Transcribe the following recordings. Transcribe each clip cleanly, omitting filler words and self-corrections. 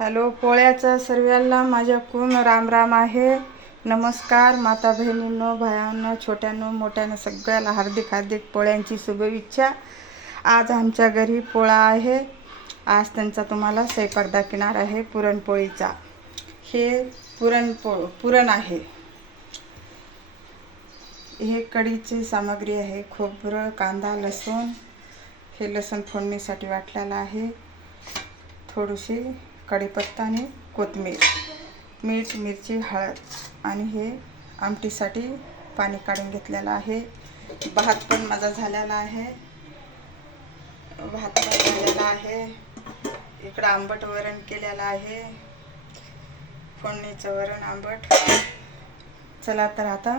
Hello, पोळ्याचा सर्वांना माझ्याकडून राम राम आहे. नमस्कार माता बहिणींनो, भायांनो, छोट्यांनो, मोठ्यांनो, सगळ्याला हार्दिक हार्दिक पोळ्यांची शुभेच्छा. आज आमच्या घरी पोळा आहे. आज त्यांचा तुम्हाला स्वयंपाक दाखवणार आहे पुरणपोळीचा. हे पुरण आहे. हे कढीची सामग्री आहे. खोबरं, कांदा, लसूण. हे लसूण फोडणीसाठी वाटलेलं आहे. थोडीशी कढीपत्ता आणि कोथिंबीर, मीठ, मिरची, हळद आणि हे आमटीसाठी पाणी काढून घेतलेलं आहे. भात पण माझा झालेला आहे. इकडं आंबट वरण केलेलं आहे. फोडणीचं वरण आंबट. चला तर आता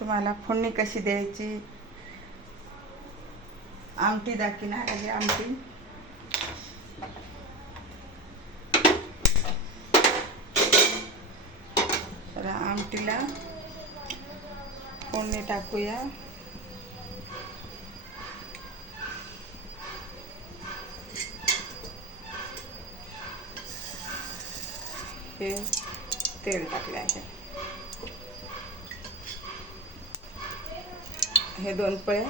तुम्हाला फोडणी कशी द्यायची, आमटी दाखवणार आहे. आमटीला फोडणी टाकूया. हे तेल टाकले आहे. हे 2 पळे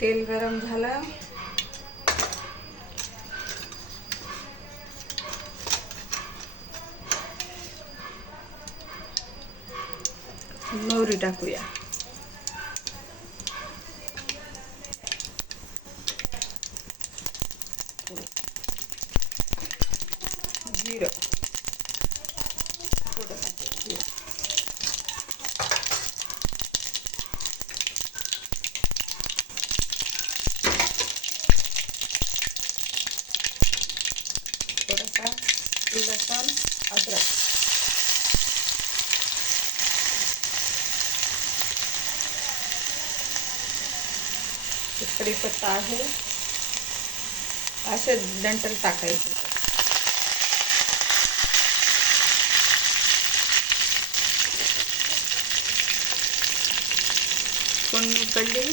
तेल गरम झालं. मोहरी टाकूया. जिरं थोडं टाकूया. थोडासा लसूण, अद्रक. कढीपत्ता आहे. असे डंठल टाकायचे. फोडणी कढली.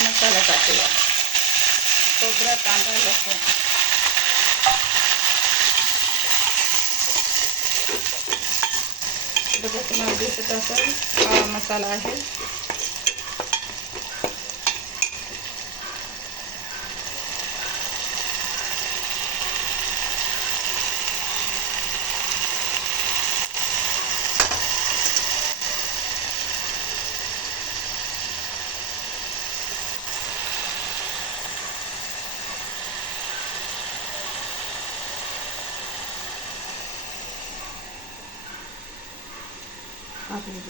मसाला टाकूया. खोबरं, कांदा, लसूण. तुम्हाला दिसत असेल काळा मसाला आहे. आपली